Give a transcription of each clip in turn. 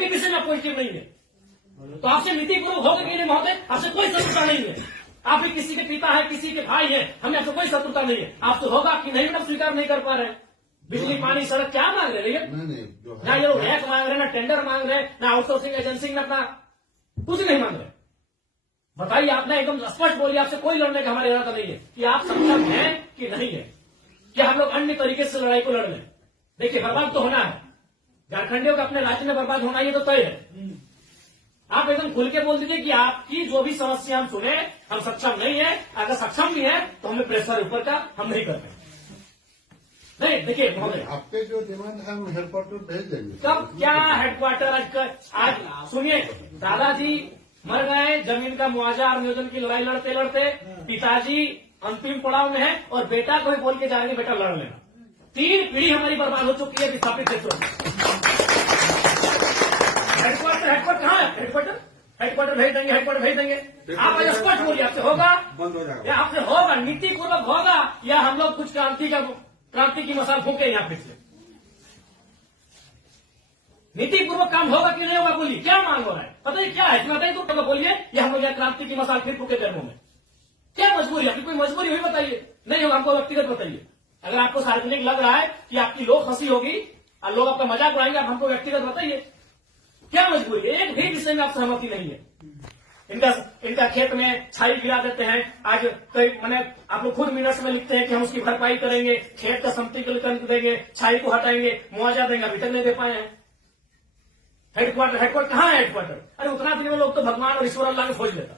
भी विषय में पॉजिटिव नहीं है, तो आपसे नीतिपूर्वक होगा कि नहीं महोदय? आपसे कोई शत्रुता नहीं है। आप भी किसी के पिता है, किसी के भाई है, हमें आपसे कोई शत्रुता नहीं है। आपसे होगा कि नहीं, मतलब स्वीकार नहीं कर पा रहे हैं। बिजली, पानी, सड़क क्या मांग रहे हैं? ना ये लोग रैक मांग रहे, ना टेंडर मांग रहे, ना आउटसोर्सिंग एजेंसी में अपना कुछ नहीं मांग रहे। बताइए, आपने एकदम स्पष्ट बोलिए, आपसे कोई लड़ने का हमारा इरादा नहीं है कि आप सक्षम हैं कि नहीं है, कि हम लोग अन्य तरीके से लड़ाई को लड़ लें। देखिए, बर्बाद तो होना है, झारखंडियों का अपने राज्य में बर्बाद होना, ये तो तय है। आप एकदम खुल के बोल दीजिए कि आपकी जो भी समस्या हम सुने, हम सक्षम नहीं है। अगर सक्षम भी है तो हमें प्रेशर ऊपर का हम नहीं करते। नहीं, देखिए महोदय, आपके जो डिमांड है हम हेडक्वार्टर भेज देंगे। कब क्या हेडक्वार्टर? आज सुनिए, दादाजी मर गए, जमीन का मुआवजा और नियोजन की लड़ाई लड़ते लड़ते, पिताजी अंतिम पड़ाव में है और बेटा को ही बोल के जाएंगे बेटा लड़ लेना। 3 पीढ़ी हमारी बर्बाद हो चुकी है विस्थापित क्षेत्रों में। हेडक्वार्टर कहाँ है? हेडक्वार्टर भेज देंगे, हेडक्वार्टर भेज देंगे। आप आज स्पष्ट बोलिए, आपसे होगा बंद हो जाएगा, या आपसे होगा नीतिपूर्वक होगा, या हम लोग कुछ क्रांति की मसाल फूके यहाँ फिर से? नीतिपूर्वक काम होगा कि नहीं होगा? बोलिए, क्या मांग हो रहा है? पता है क्या है? इतना बताइए तो बोलिए, या हम लोग यहाँ क्रांति की मसाल फिर फूके जन्मों में? क्या मजबूरी है? आपकी कोई मजबूरी हुई बताइए। नहीं होगा, हमको व्यक्तिगत बताइए। अगर आपको सार्वजनिक लग रहा है कि आपकी लोग हंसी होगी और लोग आपका मजाक उड़ाएंगे, आप हमको व्यक्तिगत बताइए, क्या मजबूरी है? एक भी विषय में आप सहमति नहीं है। इनका खेत में छाई गिरा देते हैं। आज मैंने आप लोग खुद मिनट्स में लिखते हैं कि हम उसकी भरपाई करेंगे, खेत का समतलीकरण देंगे, छाई को हटाएंगे, मुआवजा देंगे, अभी तक नहीं दे पाए हैं। हेडक्वार्टर कहाँ है? हेडक्वार्टर अरे उतना दिन में लोग तो भगवान और ईश्वर अल्लाह ने खोज लेता।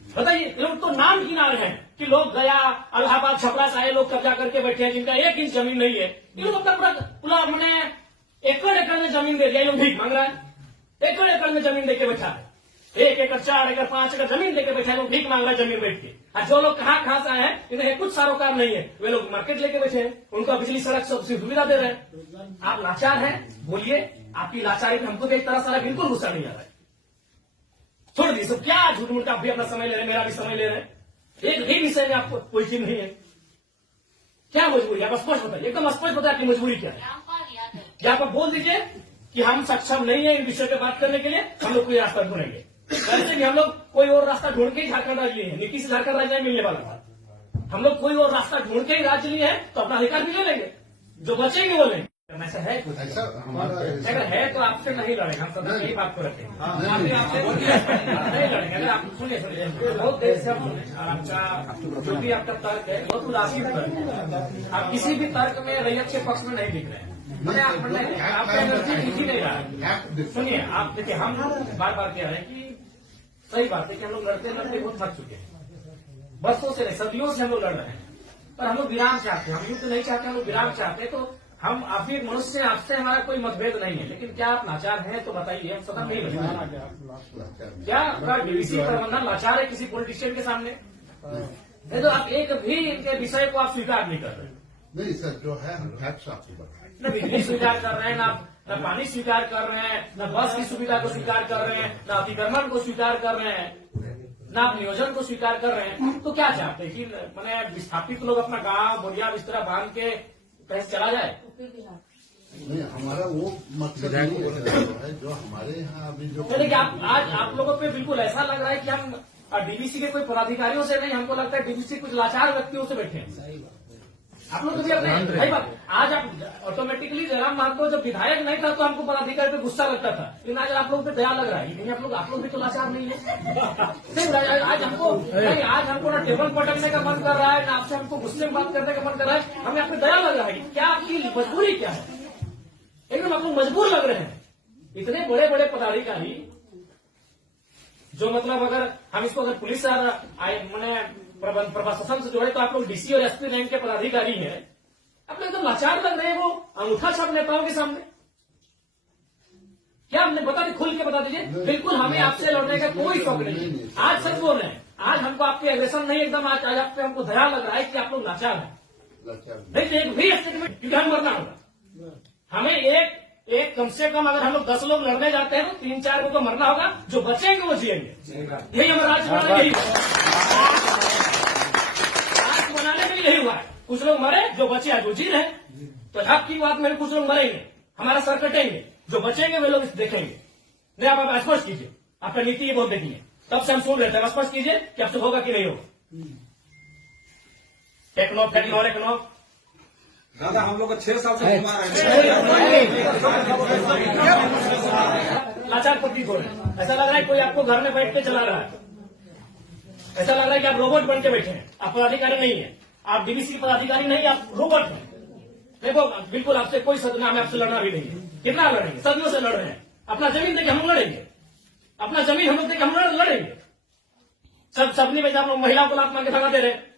बताइए, लोग तो नाम गिना रहे हैं कि लोग गया इलाहाबाद छपरा से आए लोग कब्जा करके बैठे हैं, जिनका 1 इंच जमीन नहीं है। ये लोग अपना पूरा मैंने एकड़ में जमीन दे दिया। ये लोग भीख मांग रहा है, एकड़ में जमीन देके बैठा है। 1 एकड़, 4 एकड़, 5 एकड़ जमीन देके बैठा है, लोग भीख मांग रहा है जमीन बैठ के। और जो लोग कहाँ से आए हैं, इन्हें कुछ सारोकार नहीं है, वे लोग मार्केट लेके बैठे हैं, उनको बिजली सड़क सब सुविधा दे रहे हैं। आप लाचार हैं, बोलिए, आपकी लाचारी में हमको भी एक तरह से बिल्कुल गुस्सा नहीं आ रहा है। छोड़ दी सब, क्या झूठ मूठ का भी अपना समय ले रहे हैं, मेरा भी समय ले रहे हैं। एक भी विषय में आपको कोई चीज नहीं है। क्या मजबूरी है? आप स्पष्ट बताइए, एकदम स्पष्ट बताइए आपकी मजबूरी क्या है। क्या आप बोल दीजिए कि हम सक्षम नहीं है इन विषय पे बात करने के लिए, हम लोग कोई रास्ता ढूंढेंगे। वैसे भी हम लोग कोई और रास्ता ढूंढ के ही झारखंड राज्य लिए हैं। नीतीश झारखंड राज्य नहीं मिलने वाला था। हम लोग कोई और रास्ता ढूंढ के ही राज्य लिए हैं, तो अपना अधिकार भी ले लेंगे, जो बचेंगे वो लेंगे। ऐसा है कुछ? अगर है तो आपसे नहीं लड़ेंगे, हम सदा यही बात को रखेंगे। आपसे नहीं लड़ेंगे। अगर आप सुनिए बहुत देर से हम सुने, आपका जो भी आपका तर्क है बहुत उदासीन तर्क है। आप किसी भी तर्क में रैयत के पक्ष में नहीं दिख रहे हैं। आपका एनर्जी दिख ही नहीं रहा है। सुनिए, आप देखिए, हम बार बार कह रहे हैं कि सही बात है कि हम लोग लड़ते लड़ते बहुत थक चुके हैं। बरसों से नहीं, सदियों से हम लोग लड़ रहे हैं, पर हम लोग विराम चाहते हैं। हम युद्ध नहीं चाहते, हम लोग विराम चाहते हैं। तो हम आप एक मनुष्य, आपसे हमारा कोई मतभेद नहीं है, लेकिन क्या आप लाचार हैं तो बताइए, हम सदन नहीं लड़ेंगे। क्या आपका डीवीसी प्रबंधन लाचार है किसी पॉलिटिशियन के सामने? नहीं तो आप एक भी इनके विषय को आप स्वीकार नहीं कर रहे। नहीं सर, जो है हम फैक्ट्स आपको बताएं। न बिजली स्वीकार कर रहे हैं, न पानी स्वीकार कर रहे हैं, न बस की सुविधा को स्वीकार कर रहे हैं, न अतिक्रमण को स्वीकार कर रहे हैं, न आप नियोजन को स्वीकार कर रहे हैं। तो क्या चाहते हैं कि मैंने विस्थापित लोग अपना गांव बोरिया बिस्तरा बांध के कहीं चला जाए? नहीं, हमारा वो मकसद नहीं है। जो हमारे यहाँ अभी जो देखिए, आज आप लोगों पे बिल्कुल ऐसा लग रहा है कि हम डीवीसी के कोई पदाधिकारियों से नहीं, हमको लगता है डीवीसी कुछ लाचार व्यक्तियों से बैठे हैं। आप लोग भी अपने भाई बात, आज आप ऑटोमेटिकली जयराम महतो जब विधायक नहीं था तो हमको पदाधिकारी पे गुस्सा लगता था, लेकिन आज आप लोगों पे दया लग रहा है। लेकिन आप लोग भी तो लाचार नहीं है। आज हमको ना टेबल पटकने का मन कर रहा है, ना आपसे हमको गुस्से में बात करने का मन कर रहा है। हमें आप पे दया लग रहा है। क्या आपकी मजबूरी क्या है? एकदम आप लोग मजबूर लग रहे हैं। इतने बड़े बड़े पदाधिकारी जो मतलब अगर हम इसको अगर पुलिस मैंने प्रशासन से जोड़े तो आप लोग डीसी और एसपी रैंक के पदाधिकारी हैं, आप लोग एकदम लाचार लग रहे हैं। वो अंगूठा छाप नेताओं के सामने क्या हमने बता दी, खुल के बता दीजिए। बिल्कुल हमें आपसे लड़ने का कोई शौक नहीं। आज सच बोल रहे हैं, आज हमको आपके एग्रेशन नहीं, एकदम आज आप पे हमको दया लग रहा है कि आप लोग लाचार हैं। नहीं तो एक भी स्टेटमेंट, क्योंकि हम मरना होगा। हमें एक कम से कम अगर हम लोग 10 लोग लड़ने जाते हैं तो 3-4 को तो मरना होगा, जो बचेंगे वो जिएंगे। यही हमारा आज बनाने में यही हुआ है। कुछ लोग मरे, जो बचे आज वो जी रहे। तो आपकी बात में कुछ लोग मरेंगे, हमारा सर कटेंगे, जो बचेंगे वे लोग देखेंगे। नहीं, आप स्पष्ट कीजिए, आपका नीति ये बहुत देखिए, तब से हम सुन रहे थे। स्पष्ट कीजिए कि आपसे होगा कि नहीं होगा। टेक्नो दादा हम लोग को 6 साल से घुमा रहे हैं। लाचार प्रतीत हो रहे हैं। ऐसा लग रहा है कोई आपको घर में बैठ के चला रहा है। ऐसा लग रहा है कि आप रोबोट बन के बैठे हैं। आप पदाधिकारी नहीं है, आप डीवीसी पदाधिकारी नहीं, आप रोबोट हैं। देखो, बिल्कुल आपसे कोई सदना, हमें आपसे लड़ना भी नहीं है। कितना लड़ेंगे? सदियों से लड़ रहे हैं। अपना जमीन देके हम लड़ेंगे, अपना जमीन हम लोग देके हम लड़ेंगे। सबने में आप लोग महिलाओं को लात मार के भगा दे रहे हैं।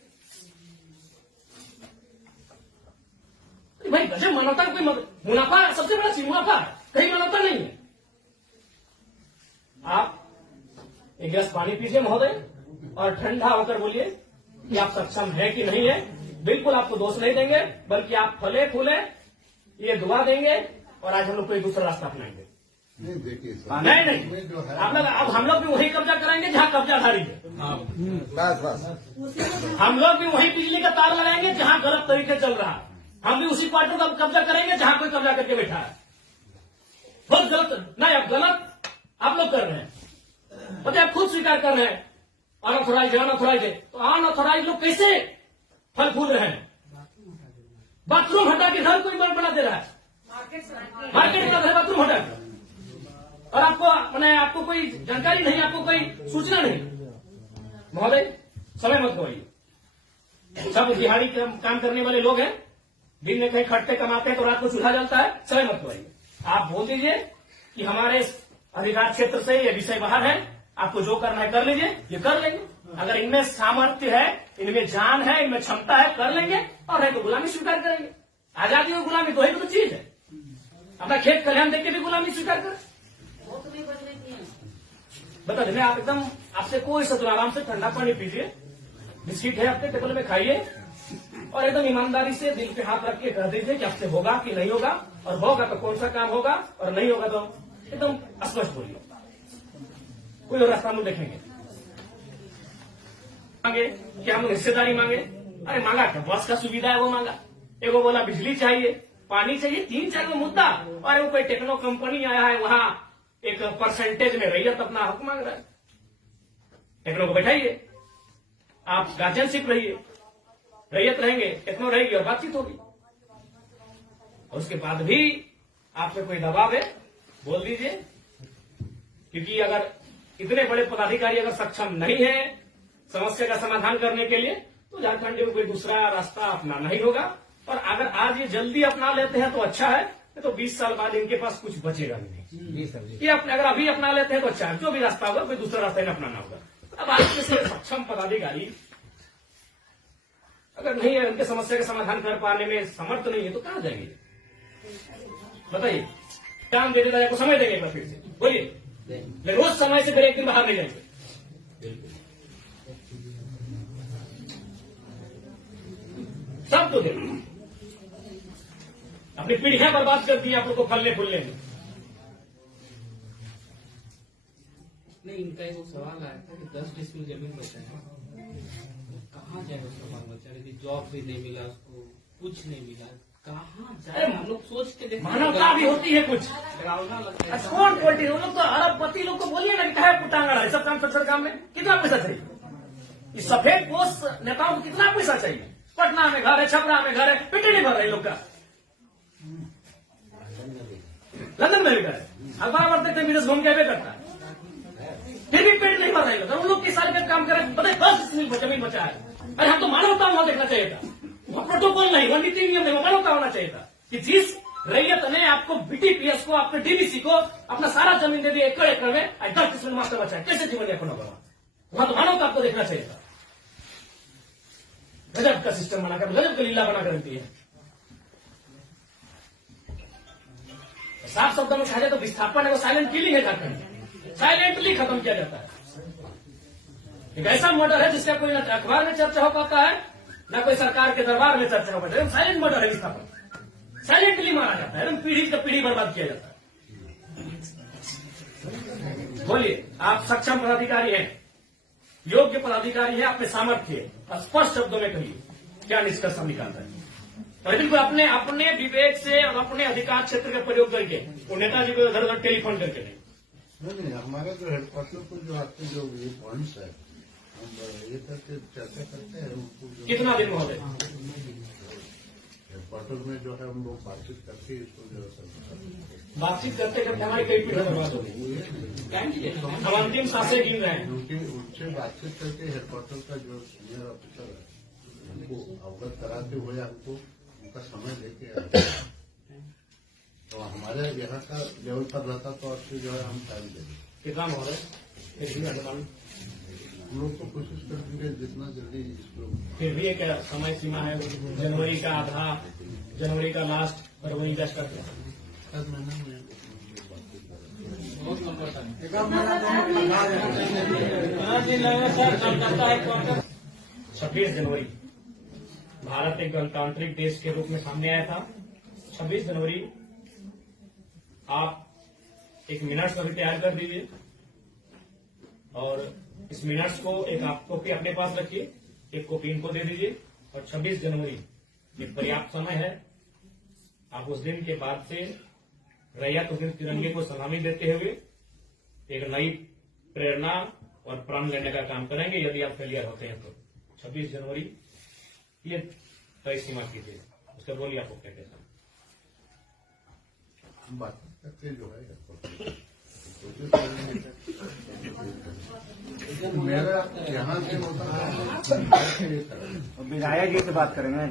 भाई गजब, मानवता का कोई मुनाफा सबसे बड़ा चीज मुनाफा है, कहीं मानवता नहीं है। आप एक गिलास पानी पीजिए महोदय, और ठंडा होकर बोलिए कि आप सक्षम है कि नहीं है। बिल्कुल आपको दोष नहीं देंगे, बल्कि आप फले फूले ये दुआ देंगे, और आज हम लोग कोई दूसरा रास्ता अपनाएंगे। नहीं देखिए नहीं जो है आप लोग, अब हम लोग भी वही कब्जा कराएंगे जहां कब्जाधारी है। बस हम लोग भी वही बिजली का तार लगाएंगे जहां गलत तरीके चल रहा है। हम भी उसी क्वार्टर का कब्जा करेंगे जहां कोई कब्जा करके बैठा है। बहुत गलत, नहीं अब गलत आप लोग कर रहे हैं, पता आप खुद स्वीकार कर रहे हैं। अनऑथोराइज है, तो अनऑथोराइज लोग कैसे फल फूल रहे हैं? बाथरूम हटा के घर कोई बना दे रहा है, मार्केट बना है बाथरूम हटा के, और आपको कोई जानकारी नहीं, आपको कोई सूचना नहीं। महोदय समय मत गवाइए। सब दिहाड़ी काम करने वाले लोग हैं, दिन में कहीं खटते कमाते हैं तो रात को चूल्हा जलता है। समय मत गवाइए। आप बोल दीजिए कि हमारे अधिकार क्षेत्र से ये विषय बाहर है, आपको जो करना है कर लीजिए, ये कर लेंगे। अगर इनमें सामर्थ्य है, इनमें जान है, इनमें क्षमता है, कर लेंगे, और है तो गुलामी स्वीकार करेंगे। आजादी और गुलामी दो ही तो चीज है। अपना खेत कल्याण देख के भी गुलामी स्वीकार करें। बता दें, आप एकदम, आपसे कोई सतुर, आराम से ठंडा पानी पीजिए, बिस्किट है आपके टेबल में खाइए, और एकदम ईमानदारी से दिल पे हाथ रख के कह दीजिए कि आपसे होगा कि नहीं होगा, और होगा तो कौन सा काम होगा, और नहीं होगा तो एकदम स्पष्ट बोलिए। कोई और रास्ता हम लोग देखेंगे। मांगे क्या हम हिस्सेदारी मांगे? अरे मांगा क्या, बस का सुविधा है वो मांगा। एगो बोला बिजली चाहिए, पानी चाहिए, 3-4 को मुद्दा, और वो कोई टेक्नो कंपनी आया है वहां एक परसेंटेज में रैयत अपना हक मांग रहा है। टेक्नो को बैठाइए, आप गार्जियनशिप रहिए, रैयत रहेंगे, टेक्नो रहेगी और बातचीत होगी। और उसके बाद भी आप पे कोई दबाव है, बोल दीजिए। क्योंकि अगर इतने बड़े पदाधिकारी अगर सक्षम नहीं है समस्या का समाधान करने के लिए, तो झारखंड में कोई दूसरा रास्ता अपनाना ही होगा। और अगर आज ये जल्दी अपना लेते हैं तो अच्छा है, तो 20 साल बाद इनके पास कुछ बचेगा भी नहीं। ये अगर अभी अपना लेते हैं तो अच्छा है, जो भी रास्ता होगा कोई दूसरा रास्ता इन्हें अपनाना होगा। अब आज के सक्षम पदाधिकारी अगर नहीं है, उनके समस्या का समाधान कर पाने में समर्थ नहीं है, तो कहां जाएंगे? बताइए, टाइम दे देता है, समय देंगे एक बार फिर से बोलिए। रोज समय से फिर एक दिन बाहर नहीं जाएंगे। सब तो देखो, अपनी पीढ़ियां बर्बाद कर दी आप लोग को फलने फूलने में। नहीं, इनका एक सवाल आया था कि 10 डिसमिल जमीन बचा है, कहाँ जाए उसका बाल बच्चा? यदि जॉब भी नहीं मिला उसको, कुछ नहीं मिला, कहाँ जाए? हम लोग सोच के देखते, मानवता भी होती है कुछ। डरावना लगता है। कौन पोल्टी वो लोग तो अरबपति लोग को बोलिए ना कि कहा कुटांगड़ है, सब काम संसद काम में कितना पैसा चाहिए? इस सफेद पोस्ट नेताओं को कितना पैसा चाहिए? पटना में घर है, छपरा में घर है, पेट नहीं भर रहे लोग का। लंदन में भी घर है, अखबार पढ़ते थे, विदेश घूम के भी करता है, फिर भी पेट नहीं भर रहे लोग। उन लोग किस साल का काम करें, पता है 10 जमीन बचा है। अरे हम तो मानवता वहां देखना चाहिए था, प्रोटोकॉल नहीं, वन नीति नियम नहीं, मानवता होना चाहिए था कि जिस रैयत ने आपको बीटीपीएस को, आपके डीबीसी को अपना सारा जमीन दे दिया एकड़ एकड़ में, 10 डिसमिल मास्टर बचा है, कैसे जीवन यापन होगा? वहां तो मानवता आपको देखना चाहिए था। गजब का सिस्टम बनाकर, गजब का लीला बनाकर रखती है। साफ शब्दों में कहा जाए तो विस्थापन है वो साइलेंट किलिंग है, झारखंड साइलेंटली खत्म किया जाता है। एक ऐसा मर्डर है जिसका कोई ना अखबार में चर्चा हो पाता है, ना कोई सरकार के दरबार में चर्चा हो पाता है। साइलेंट मर्डर है, विस्थापन साइलेंटली मारा जाता है, एकदम पीढ़ी से पीढ़ी बर्बाद किया जाता है। बोलिए, आप सक्षम पदाधिकारी हैं, योग्य पदाधिकारी हैं, आप में सामर्थ्य है, स्पष्ट शब्दों में कहिए क्या निष्कर्ष हम निकालते हैं। और बिल्कुल अपने अपने विवेक से और अपने अधिकार क्षेत्र का प्रयोग करके वो नेताजी को इधर उधर टेलीफोन करके नहीं। हमारा जो हेडक्वार्टर को जो आपके जो ये पॉइंट्स है हम ये करके चर्चा करते हैं उनको कितना दिन महोदय? हेडक्वार्टर में जो है हम लोग बातचीत करके इसको जो है बातचीत करते करते हमारी कई पीढ़ी बर्बाद हो गई। हम अंतिम सांसें गिन रहे हैं। उनसे बातचीत करके हेडक्वार्टर का जो सीनियर ऑफिसर है उनको अवगत कराते हुए हमको उनका समय लेके आए तो हमारे यहाँ का लेवल पर रहता तो आपसे जो है हम टाइम देंगे। कितना महोदय? फिर भी अनुमान हम लोग तो कोशिश करेंगे जितना जल्दी इसको। फिर भी एक समय सीमा है, जनवरी का आधा, जनवरी का लास्ट, फरवरी का स्टार्ट। हर महीने में बहुत लंबा टाइम। 26 जनवरी भारत एक गणतांत्रिक देश के रूप में सामने आया था। 26 जनवरी आप एक मिनट्स अभी तैयार कर दीजिए और इस मिनट्स को एक आप कॉपी अपने पास रखिए, एक कॉपी इनको दे दीजिए और 26 जनवरी ये पर्याप्त समय है। आप उस दिन के बाद से रैयत उस दिन तिरंगे को सलामी देते हुए एक नई प्रेरणा और प्रण लेने का काम करेंगे। यदि आप फेलियर होते हैं तो 26 जनवरी ये तय सीमा कीजिए। उसके बोलिए आपको क्या कहना है? हम बात करके जो है कोशिश करेंगे। मेरा यहाँ से विधायक जी से बात करेंगे।